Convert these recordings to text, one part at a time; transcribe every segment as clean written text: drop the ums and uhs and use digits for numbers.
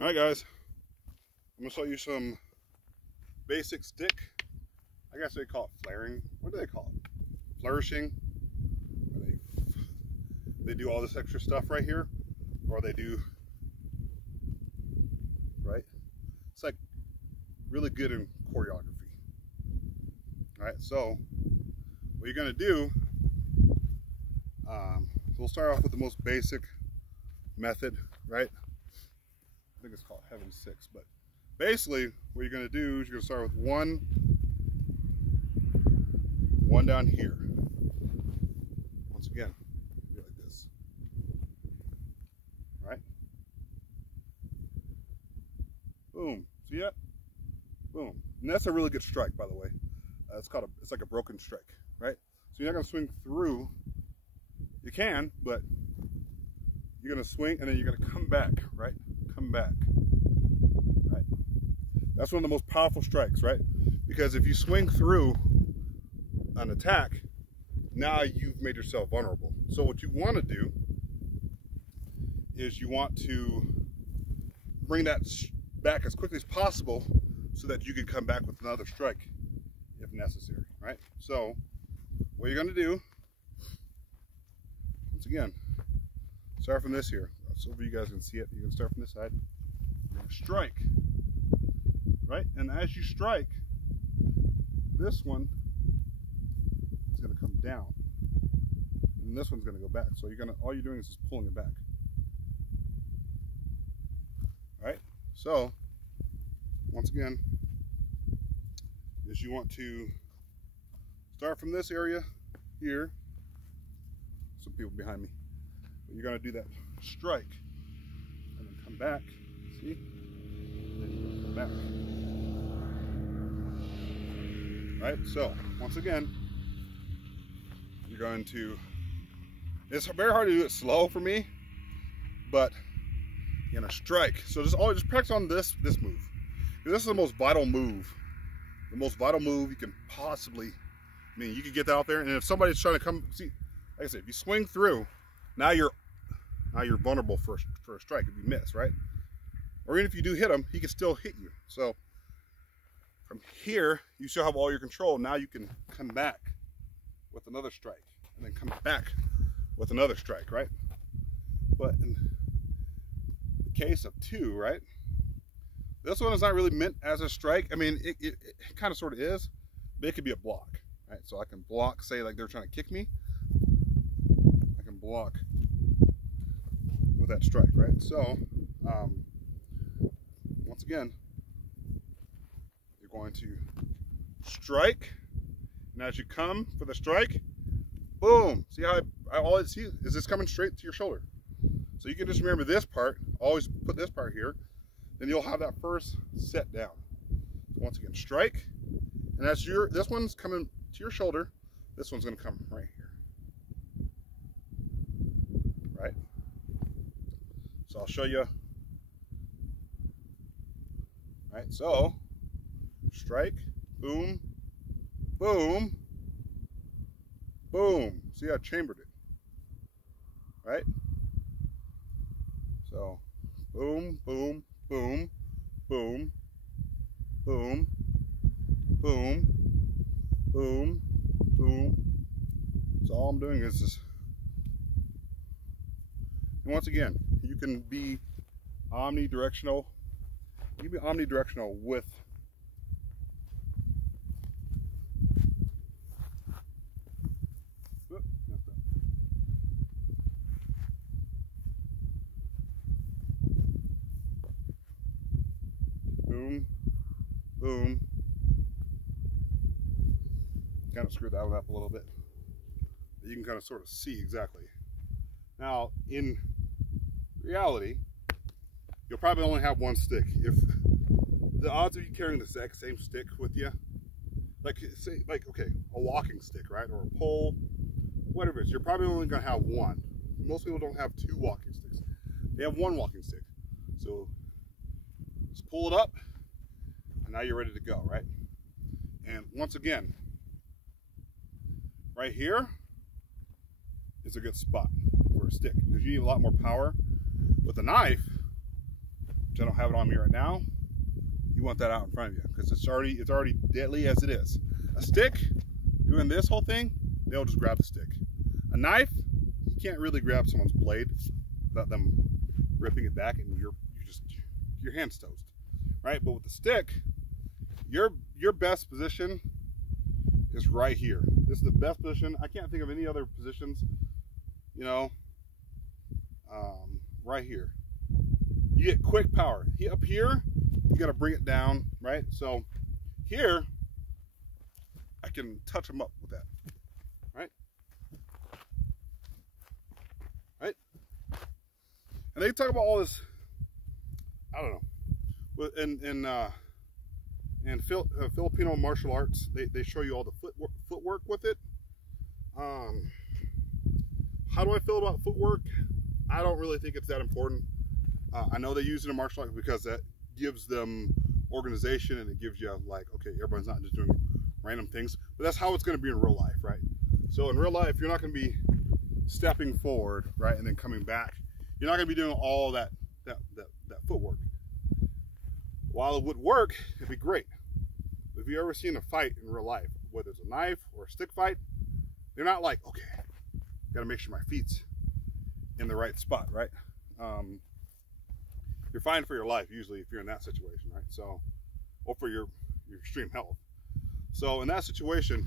All right, guys, I'm gonna show you some basic stick. I guess they call it flaring. What do they call it? Flourishing. They do all this extra stuff right here, or they do, right? It's like really good in choreography. All right, so what you're gonna do, we'll start off with the most basic method, right? I think it's called Heaven 6, but basically what you're gonna do is you're gonna start with one down here. Once again, do like this, right? Boom, see that? Boom, and that's a really good strike, by the way. It's like a broken strike, right? So you're not gonna swing through. You can, but you're gonna swing and then you're gonna come back, right? Come back, right? That's one of the most powerful strikes, right? Because if you swing through an attack, now you've made yourself vulnerable. So what you want to do is you want to bring that back as quickly as possible so that you can come back with another strike if necessary, right? So what you're going to do, once again, start from this here. So you guys can see it. You can start from this side. You're going to strike, right? And as you strike, this one is going to come down, and this one's going to go back. So all you're doing is just pulling it back. All right. So once again, is you want to start from this area here. Some people behind me. But you're going to do that strike and then come back. See? And then you're going to come back. Right? So once again, you're going to, it's very hard to do it slow for me, but you're going to strike. So just practice on this move. This is the most vital move. The most vital move you can possibly, I mean, you can get that out there, and if somebody's trying to come, see, like I said, if you swing through, now you're vulnerable for a strike if you miss, right? Or even if you do hit him, he can still hit you. So from here, you still have all your control. Now you can come back with another strike, and then come back with another strike, right? But in the case of two, right? This one is not really meant as a strike. I mean, it kind of sort of is, but it could be a block, right? So I can block, say like they're trying to kick me. I can block with that strike, right? So, once again, you're going to strike, and as you come for the strike, boom. See how I always see is this coming straight to your shoulder. So you can just remember this part, always put this part here, then you'll have that first set down. Once again, strike, and as this one's coming to your shoulder, this one's gonna come right here. Right? So I'll show you. Right, so strike, boom, boom, boom. See how I chambered it, right? So boom, boom, boom, boom, boom, boom, boom, boom. So all I'm doing is just, and once again, you can be omnidirectional. You can be omnidirectional with boom, boom. Kind of screwed that one up a little bit. You can kind of sort of see exactly. Now, in reality, you'll probably only have one stick. If the odds of you carrying the exact same stick with you, like say, okay, a walking stick, right, or a pole, whatever it is, you're probably only gonna have one. Most people don't have two walking sticks. They have one walking stick. So just pull it up, and now you're ready to go, right? And once again, right here is a good spot for a stick because you need a lot more power. With a knife, which I don't have it on me right now, you want that out in front of you because it's already deadly as it is. A stick, doing this whole thing, they'll just grab the stick. A knife, you can't really grab someone's blade without them ripping it back, and your hand's toast, right? But with the stick, your best position is right here. This is the best position. I can't think of any other positions, you know, right here. You get quick power. Up here, you got to bring it down, right? So here, I can touch them up with that, right? Right? And they talk about all this, I don't know, in Filipino martial arts, they show you all the footwork with it. How do I feel about footwork? I don't really think it's that important. I know they use it in martial arts because that gives them organization, and it gives you like, okay, everyone's not just doing random things, but that's how it's going to be in real life, right? So in real life, you're not going to be stepping forward, right, and then coming back. You're not going to be doing all that footwork. While it would work, it'd be great. If you ever seen a fight in real life, whether it's a knife or a stick fight, they're not like, okay, got to make sure my feet's in the right spot, right? You're fighting for your life usually if you're in that situation, right? So, or for your extreme health. So in that situation,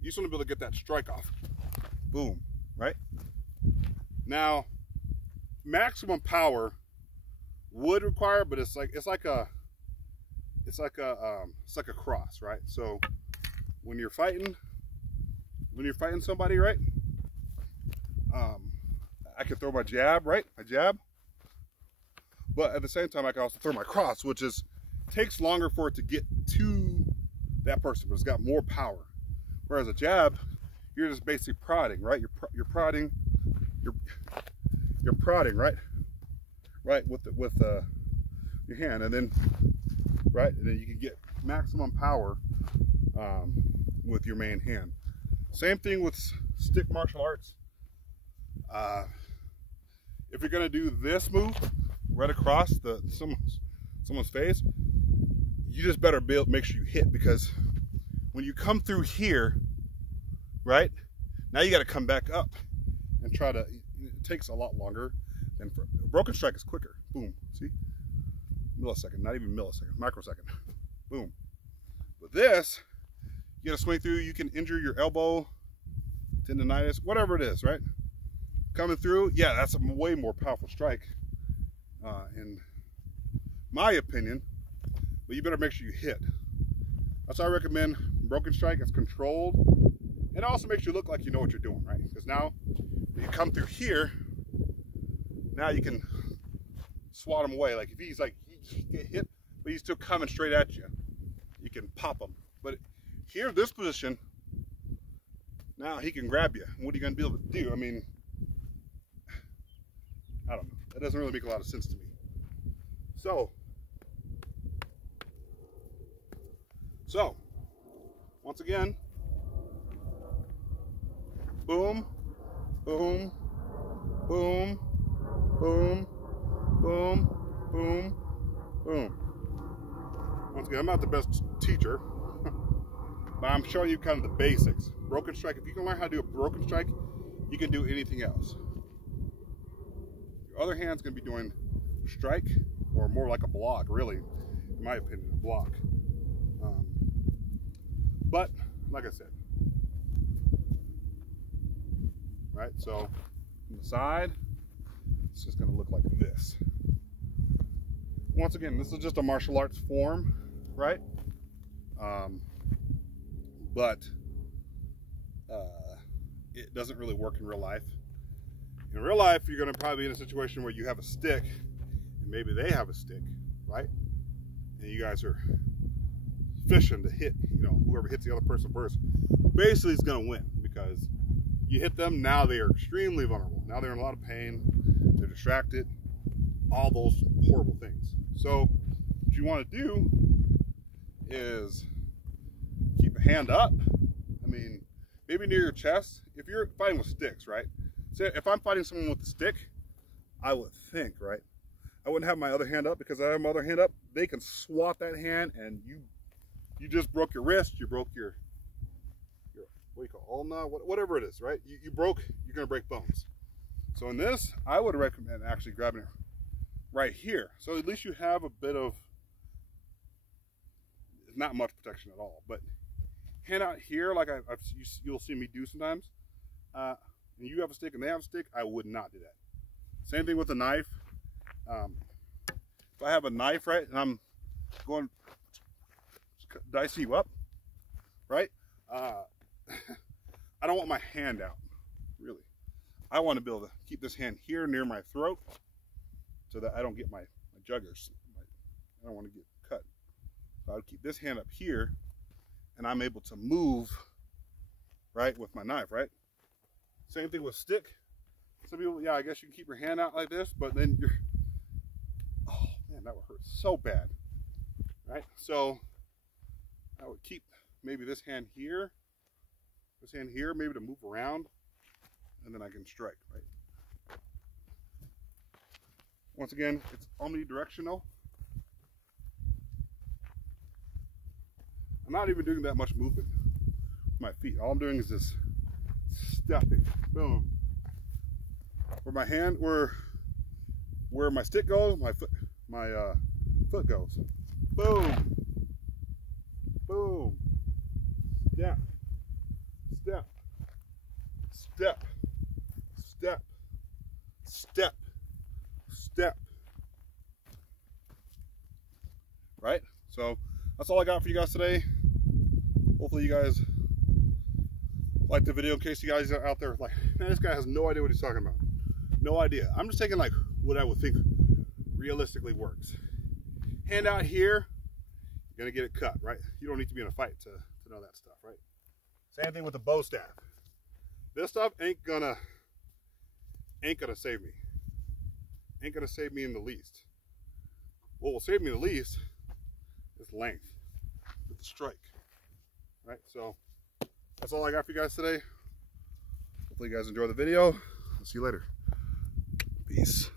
you just want to be able to get that strike off. Boom, right? Now, maximum power would require, but it's like a cross, right? So when you're fighting somebody, right? I can throw my jab, right? My jab. But at the same time, I can also throw my cross, which takes longer for it to get to that person, but it's got more power. Whereas a jab, you're just basically prodding, right? You're prodding, right? Right, with your hand, and then you can get maximum power with your main hand. Same thing with stick martial arts. If you're gonna do this move right across someone's face, you just better make sure you hit, because when you come through here, right, now you got to come back up and try to. It takes a lot longer than for a broken strike is quicker. Boom, see, millisecond, not even millisecond, microsecond. Boom. With this, you got to swing through. You can injure your elbow, tendonitis, whatever it is, right? Coming through, yeah, that's a way more powerful strike, in my opinion. But you better make sure you hit. That's why I recommend broken strike. It's controlled. It also makes you look like you know what you're doing, right? Because now, when you come through here, now you can swat him away. Like if he's like, he get hit, but he's still coming straight at you, you can pop him. But here, this position, now he can grab you. What are you going to be able to do? I mean, I don't know. That doesn't really make a lot of sense to me. So, once again, boom, boom, boom, boom, boom, boom, boom. Once again, I'm not the best teacher, but I'm showing you kind of the basics. Broken strike, if you can learn how to do a broken strike, you can do anything else. Your other hand's gonna be doing strike, or more like a block, really, in my opinion, a block. But, like I said, right, so from the side, it's just gonna look like this. Once again, this is just a martial arts form, right? But it doesn't really work in real life. In real life, you're gonna probably be in a situation where you have a stick, and maybe they have a stick, right? And you guys are fishing to hit, you know, whoever hits the other person first, basically is gonna win, because you hit them, now they are extremely vulnerable. Now they're in a lot of pain, they're distracted, all those horrible things. So what you want to do is keep a hand up. I mean, maybe near your chest. If you're fighting with sticks, right? So if I'm fighting someone with a stick, I would think, right, I wouldn't have my other hand up, because I have my other hand up, they can swat that hand, and you just broke your wrist, you broke your what do you call it, ulna, whatever it is, right? You're gonna break bones. So in this, I would recommend actually grabbing it right here. So at least you have a bit of, not much protection at all, but hand out here, like you'll see me do sometimes. And you have a stick and they have a stick, I would not do that. Same thing with the knife. If I have a knife, right, and I'm going dicing you up, right? I don't want my hand out, really. I want to be able to keep this hand here near my throat so that I don't get my jugular. I don't want to get cut. So I would keep this hand up here, and I'm able to move, right, with my knife, right? Same thing with stick. Some people, yeah, I guess you can keep your hand out like this, but then you're, oh man, that would hurt so bad, right? So I would keep maybe this hand here, maybe to move around, and then I can strike, right? Once again, it's omnidirectional. I'm not even doing that much movement with my feet. All I'm doing is just stepping, boom. Where my hand, where my stick goes, my foot goes. Boom, boom, step, step, step, step, step, step. Right? So that's all I got for you guys today. Hopefully you guys like the video. In case you guys are out there like, man, this guy has no idea what he's talking about. No idea. I'm just taking like what I would think realistically works. Hand out here, you're gonna get it cut, right? You don't need to be in a fight to know that stuff, right? Same thing with the bow staff. This stuff ain't gonna save me. Ain't gonna save me in the least. What will save me the least is length with the strike, right? So that's all I got for you guys today. Hopefully you guys enjoy the video. I'll see you later. Peace.